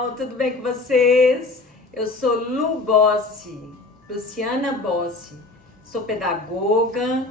pessoal, tudo bem com vocês? Eu sou Lu Bossi, Luciana Bossi, sou pedagoga,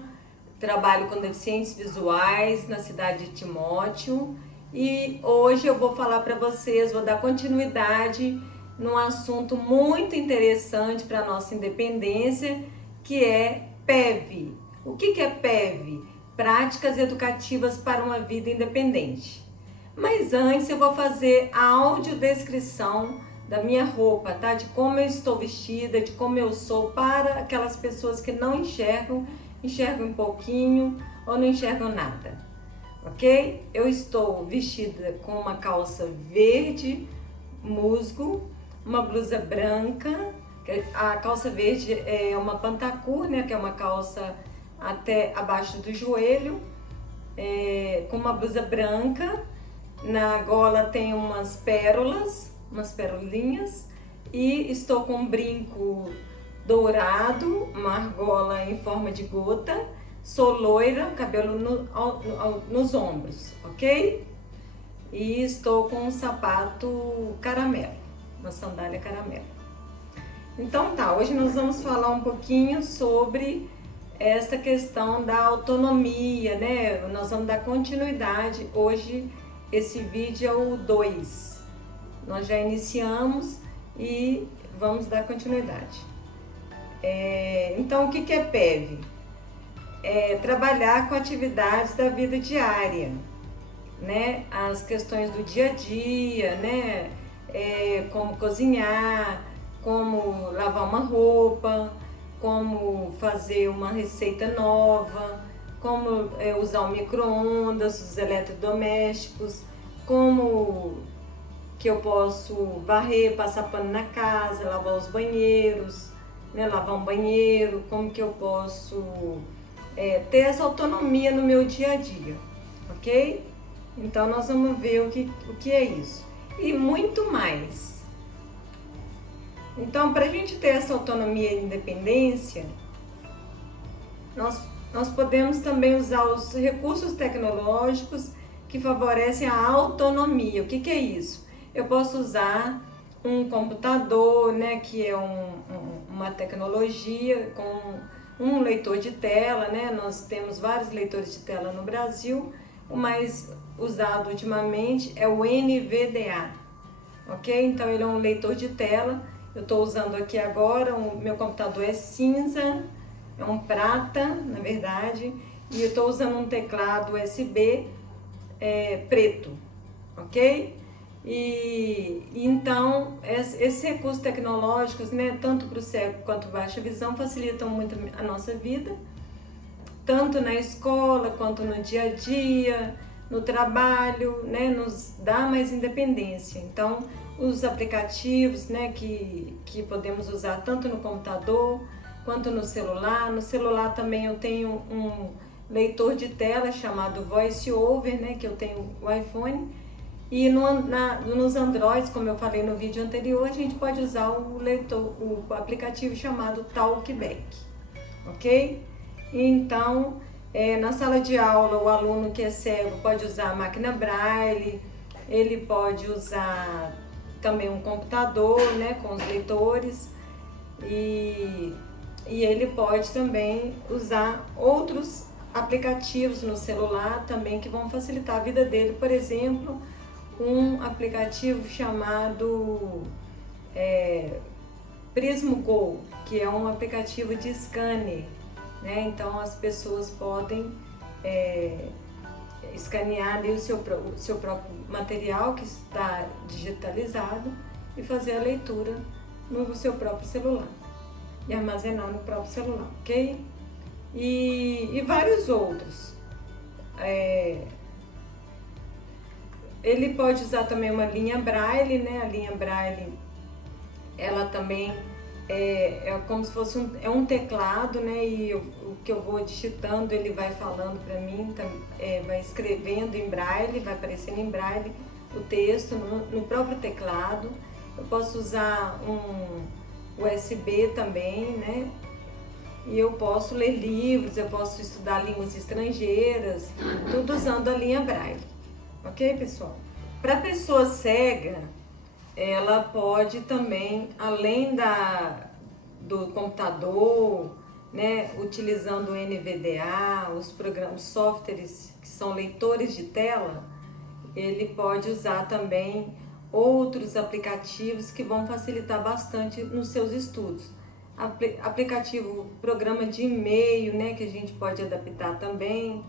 trabalho com deficientes visuais na cidade de Timóteo e hoje eu vou falar para vocês, vou dar continuidade num assunto muito interessante para a nossa independência, que é PEV. O que é PEV? Práticas Educativas para uma Vida Independente. Mas antes eu vou fazer a audiodescrição da minha roupa, tá? De como eu estou vestida, de como eu sou, para aquelas pessoas que não enxergam um pouquinho ou não enxergam nada, ok? Eu estou vestida com uma calça verde musgo, uma blusa branca, a calça verde é uma pantacur, né? Que é uma calça até abaixo do joelho, com uma blusa branca. Na gola tem umas pérolas, umas perolinhas, e estou com um brinco dourado, uma argola em forma de gota. Sou loira, cabelo nos ombros, ok? E estou com um sapato caramelo, uma sandália caramelo. Então tá, hoje nós vamos falar um pouquinho sobre essa questão da autonomia, né? Nós vamos dar continuidade hoje. Esse vídeo é o 2. Nós já iniciamos e vamos dar continuidade. Então, o que é PEV? É trabalhar com atividades da vida diária, né? As questões do dia a dia, né? Como cozinhar, como lavar uma roupa, como fazer uma receita nova, como usar o micro-ondas, os eletrodomésticos, como que eu posso varrer, passar pano na casa, lavar os banheiros, né, lavar um banheiro, como que eu posso ter essa autonomia no meu dia a dia, ok? Então nós vamos ver o que é isso e muito mais. Então, para a gente ter essa autonomia e independência, nós podemos também usar os recursos tecnológicos que favorecem a autonomia. O que é isso? Eu posso usar um computador, né, que é uma tecnologia com um leitor de tela, né? Nós temos vários leitores de tela no Brasil. O mais usado ultimamente é o NVDA, ok? Então ele é um leitor de tela. Eu estou usando aqui agora, o meu computador é cinza, é um prata, na verdade, e eu estou usando um teclado USB preto, ok? E então, esses recursos tecnológicos, né, tanto para o cego quanto baixa visão, facilitam muito a nossa vida, tanto na escola, quanto no dia a dia, no trabalho, né, nos dá mais independência. Então, os aplicativos, né, que podemos usar tanto no computador quanto no celular. No celular também eu tenho um leitor de tela chamado VoiceOver, né, que eu tenho o iPhone. E nos Androids, como eu falei no vídeo anterior, a gente pode usar o aplicativo chamado Talkback, ok? Então, na sala de aula, o aluno que é cego pode usar a máquina Braille, ele pode usar também um computador, né, com os leitores, e ele pode também usar outros aplicativos no celular também que vão facilitar a vida dele. Por exemplo, um aplicativo chamado Prismo Go, que é um aplicativo de scanner, né? Então as pessoas podem escanear ali o seu próprio material que está digitalizado e fazer a leitura no seu próprio celular e armazenar no próprio celular, ok? E vários outros. Ele pode usar também uma linha Braille, né? A linha Braille, ela também é como se fosse um teclado, né? E o que eu vou digitando, ele vai falando para mim, vai escrevendo em Braille, vai aparecendo em Braille o texto no próprio teclado. Eu posso usar um USB também, né? E eu posso ler livros, eu posso estudar línguas estrangeiras, tudo usando a linha Braille. Ok, pessoal? Para pessoa cega, ela pode também, além do computador, né, utilizando o NVDA, os programas, softwares que são leitores de tela, ele pode usar também outros aplicativos que vão facilitar bastante nos seus estudos. Aplicativo, programa de e-mail, né, que a gente pode adaptar também.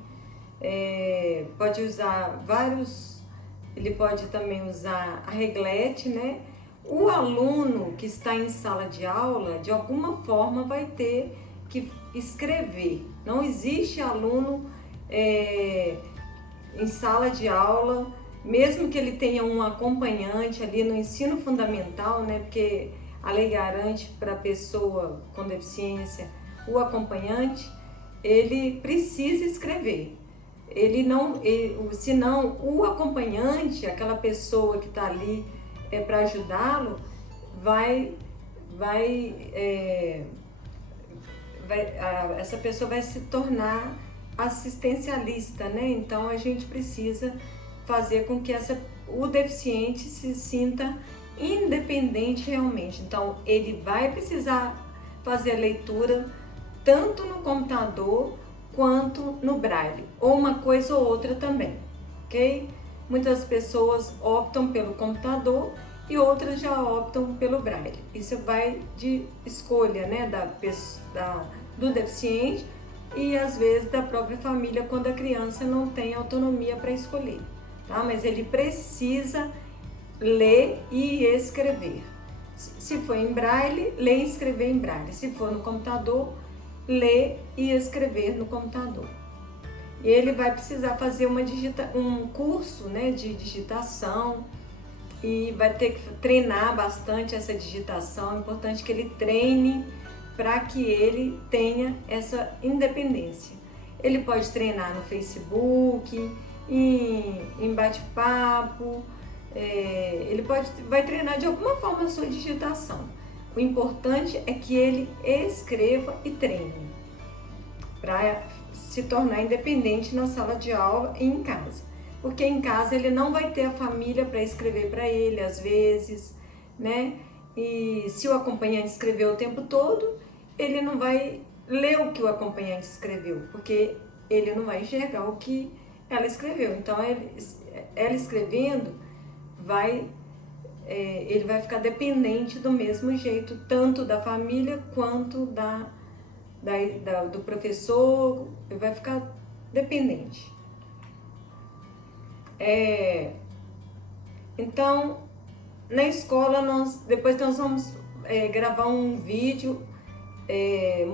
Pode usar vários, ele pode também usar a reglete, né? O aluno que está em sala de aula, de alguma forma vai ter que escrever. Não existe aluno em sala de aula, mesmo que ele tenha um acompanhante ali no ensino fundamental, né? Porque a lei garante para a pessoa com deficiência o acompanhante, ele precisa escrever. Senão o acompanhante, aquela pessoa que está ali para ajudá-lo, essa pessoa vai se tornar assistencialista, né? Então a gente precisa fazer com que o deficiente se sinta independente realmente. Então ele vai precisar fazer a leitura tanto no computador quanto no braille, ou uma coisa ou outra também, ok? Muitas pessoas optam pelo computador e outras já optam pelo braille. Isso vai de escolha, né, do deficiente e às vezes da própria família, quando a criança não tem autonomia para escolher, tá? Mas ele precisa ler e escrever. Se for em braille, ler e escrever em braille. Se for no computador, ler e escrever no computador. E ele vai precisar fazer um curso, né, de digitação e vai ter que treinar bastante essa digitação. É importante que ele treine para que ele tenha essa independência. Ele pode treinar no Facebook, em bate-papo, ele vai treinar de alguma forma a sua digitação. O importante é que ele escreva e treine para se tornar independente na sala de aula e em casa. Porque em casa ele não vai ter a família para escrever para ele, às vezes, né? E se o acompanhante escreveu o tempo todo, ele não vai ler o que o acompanhante escreveu, porque ele não vai enxergar o que ela escreveu. Então, ela escrevendo, ele vai ficar dependente do mesmo jeito, tanto da família quanto do professor, ele vai ficar dependente. Então, na escola, depois nós vamos gravar um vídeo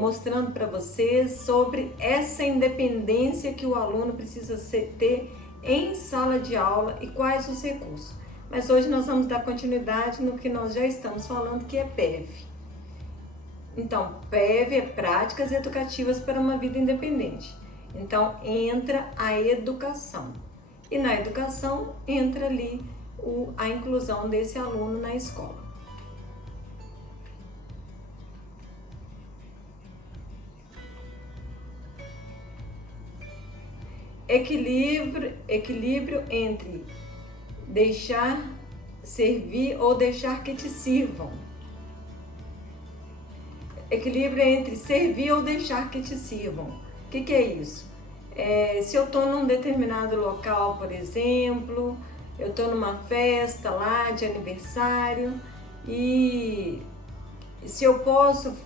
mostrando para vocês sobre essa independência que o aluno precisa ter em sala de aula e quais os recursos. Mas hoje nós vamos dar continuidade no que nós já estamos falando, que é PEV. Então, PEV é Práticas Educativas para uma Vida Independente. Então, entra a educação. E na educação, entra ali a inclusão desse aluno na escola. Equilíbrio entre deixar servir ou deixar que te sirvam. Equilíbrio entre servir ou deixar que te sirvam. O que é isso? Se eu estou num determinado local, por exemplo, eu estou numa festa lá de aniversário e se eu posso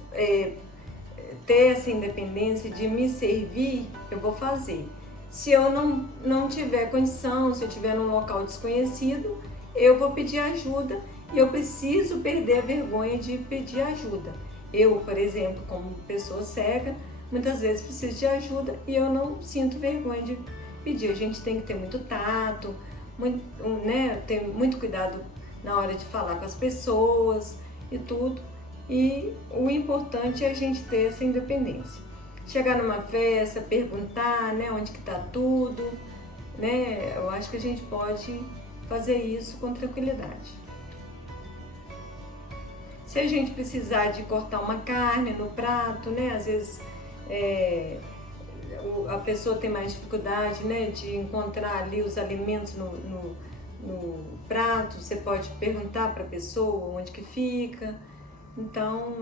ter essa independência de me servir, eu vou fazer. Se eu não tiver condição, se eu estiver num local desconhecido, eu vou pedir ajuda e eu preciso perder a vergonha de pedir ajuda. Eu, por exemplo, como pessoa cega, muitas vezes preciso de ajuda e eu não sinto vergonha de pedir. A gente tem que ter muito tato, ter muito cuidado na hora de falar com as pessoas e tudo. E o importante é a gente ter essa independência. Chegar numa festa, perguntar, né, onde que está tudo, né? Eu acho que a gente pode fazer isso com tranquilidade. Se a gente precisar de cortar uma carne no prato, né, às vezes a pessoa tem mais dificuldade, né, de encontrar ali os alimentos no prato, você pode perguntar para a pessoa onde que fica. Então,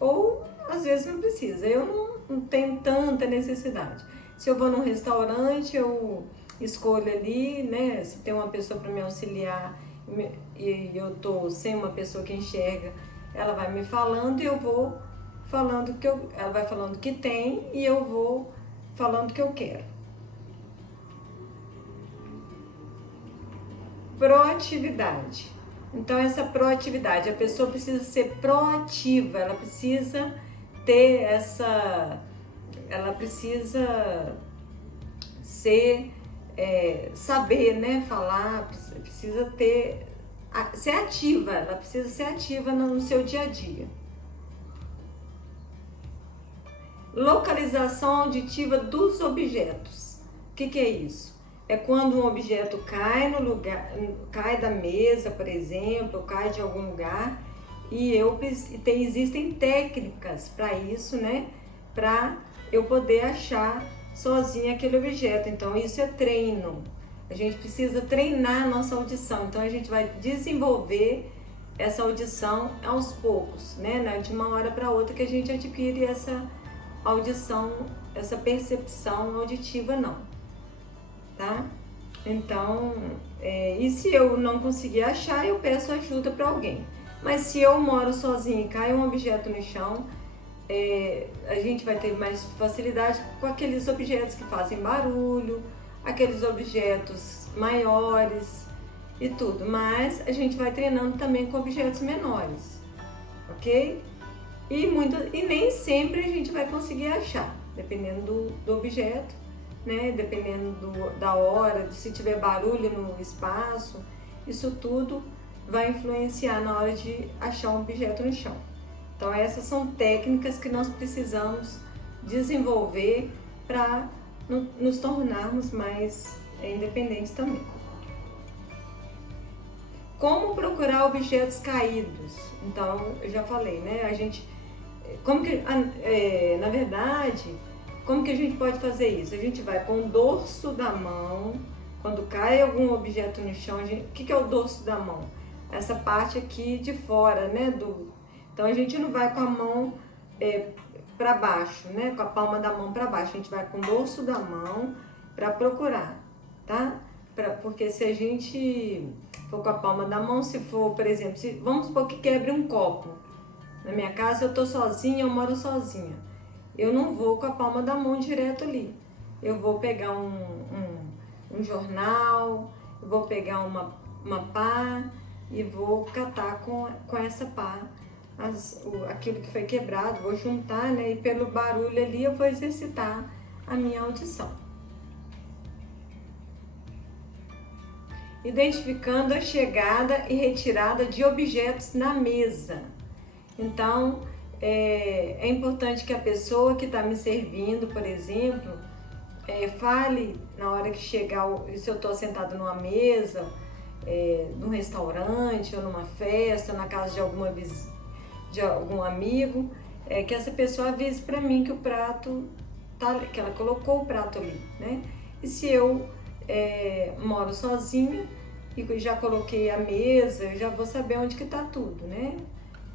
ou às vezes não precisa, eu não tenho tanta necessidade. Se eu vou num restaurante, eu escolho ali, né? Se tem uma pessoa para me auxiliar e eu tô sem uma pessoa que enxerga, ela vai me falando e eu vou falando ela vai falando que tem e eu vou falando que eu quero. Proatividade. Então, essa proatividade, a pessoa precisa ser proativa, ela precisa ter ela precisa saber, né, falar, precisa ser ativa, ela precisa ser ativa no seu dia a dia. Localização auditiva dos objetos. O que é isso? É quando um objeto cai no lugar, cai da mesa, por exemplo, ou cai de algum lugar, e existem técnicas para isso, né? Para eu poder achar sozinha aquele objeto. Então, isso é treino. A gente precisa treinar a nossa audição. Então, a gente vai desenvolver essa audição aos poucos, né? Não é de uma hora para outra que a gente adquire essa audição, essa percepção auditiva, não. Tá? Então, e se eu não conseguir achar, eu peço ajuda para alguém. Mas se eu moro sozinha e cai um objeto no chão, a gente vai ter mais facilidade com aqueles objetos que fazem barulho, aqueles objetos maiores e tudo. Mas a gente vai treinando também com objetos menores, ok? E nem sempre a gente vai conseguir achar, dependendo do objeto, né? Dependendo da hora, se tiver barulho no espaço, isso tudo vai influenciar na hora de achar um objeto no chão. Então, essas são técnicas que nós precisamos desenvolver para nos tornarmos mais independentes também. Como procurar objetos caídos? Então, eu já falei, né? Na verdade, como que a gente pode fazer isso? A gente vai com o dorso da mão, quando cai algum objeto no chão, o que é o dorso da mão? Essa parte aqui de fora, né? Então, a gente não vai com a mão para baixo, né? Com a palma da mão para baixo, a gente vai com o dorso da mão para procurar, tá? Porque se a gente for com a palma da mão, se for, por exemplo, vamos supor que quebre um copo. Na minha casa eu tô sozinha, eu moro sozinha. Eu não vou com a palma da mão direto ali. Eu vou pegar um jornal, eu vou pegar uma pá e vou catar com essa pá aquilo que foi quebrado, vou juntar, né? E pelo barulho ali eu vou exercitar a minha audição. Identificando a chegada e retirada de objetos na mesa. Então, é importante que a pessoa que está me servindo, por exemplo, fale na hora que chegar, se eu estou sentada numa mesa, num restaurante ou numa festa, na casa de algum amigo, que essa pessoa avise para mim que o prato que ela colocou o prato ali, né? E se eu moro sozinha e já coloquei a mesa, eu já vou saber onde que tá tudo, né?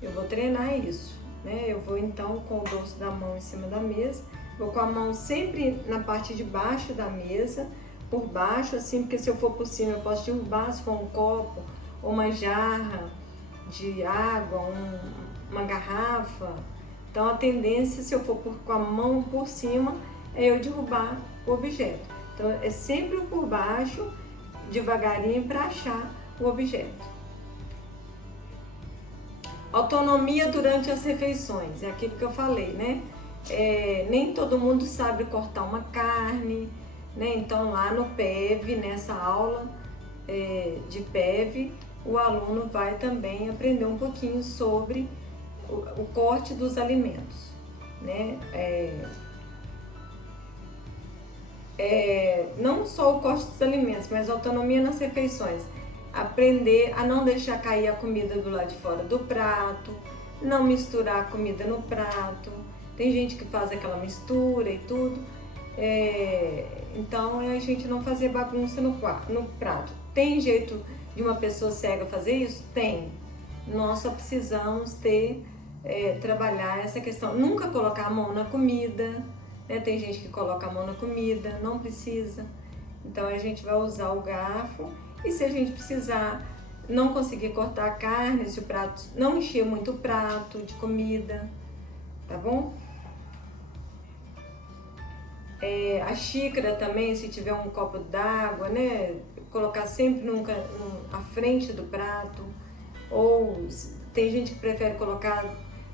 Eu vou treinar isso, né? Eu vou então com o dorso da mão em cima da mesa, vou com a mão sempre na parte de baixo da mesa, por baixo assim, porque se eu for por cima eu posso derrubar, se for um copo ou uma jarra de água, uma garrafa. Então a tendência, se eu for com a mão por cima, é eu derrubar o objeto. Então é sempre por baixo, devagarinho, para achar o objeto. Autonomia durante as refeições, é aquilo que eu falei, né? Nem todo mundo sabe cortar uma carne, né? Então lá no PEV, nessa aula de PEV, o aluno vai também aprender um pouquinho sobre o corte dos alimentos, né? Não só o corte dos alimentos, mas autonomia nas refeições. Aprender a não deixar cair a comida do lado de fora do prato, não misturar a comida no prato. Tem gente que faz aquela mistura e tudo. Então, a gente não fazer bagunça no prato. Tem jeito de uma pessoa cega fazer isso? Tem. Nós só precisamos trabalhar essa questão. Nunca colocar a mão na comida, né? Tem gente que coloca a mão na comida, não precisa. Então a gente vai usar o garfo, e se a gente precisar não conseguir cortar a carne, se o prato não encher muito o prato de comida, tá bom? A xícara também, se tiver um copo d'água, né? Colocar sempre à frente do prato. Ou tem gente que prefere colocar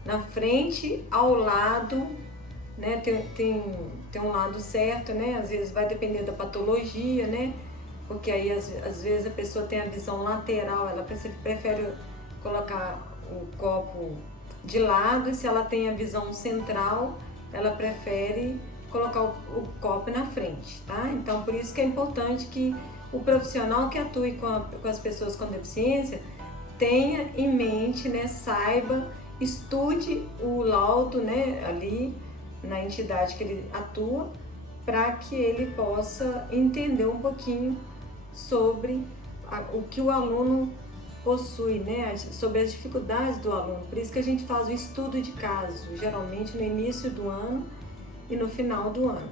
na frente, ao lado, né? Tem um lado certo, né? Às vezes vai depender da patologia, né? Porque aí às vezes a pessoa tem a visão lateral, ela prefere colocar o copo de lado, e se ela tem a visão central, ela prefere colocar o copo na frente, tá? Então, por isso que é importante que o profissional que atue com as pessoas com deficiência tenha em mente, né, saiba, estude o laudo, né, ali na entidade que ele atua, para que ele possa entender um pouquinho sobre o que o aluno possui, né, sobre as dificuldades do aluno. Por isso que a gente faz o estudo de caso, geralmente no início do ano e no final do ano.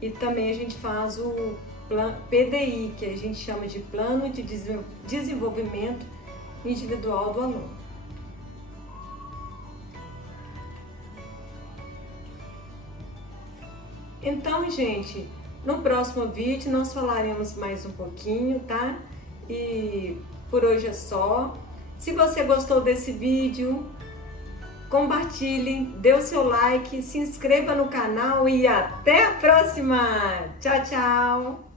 E também a gente faz o PDI, que a gente chama de Plano de Desenvolvimento Individual do Aluno. Então, gente, no próximo vídeo nós falaremos mais um pouquinho, tá? E por hoje é só. Se você gostou desse vídeo, compartilhe, dê o seu like, se inscreva no canal e até a próxima! Tchau, tchau!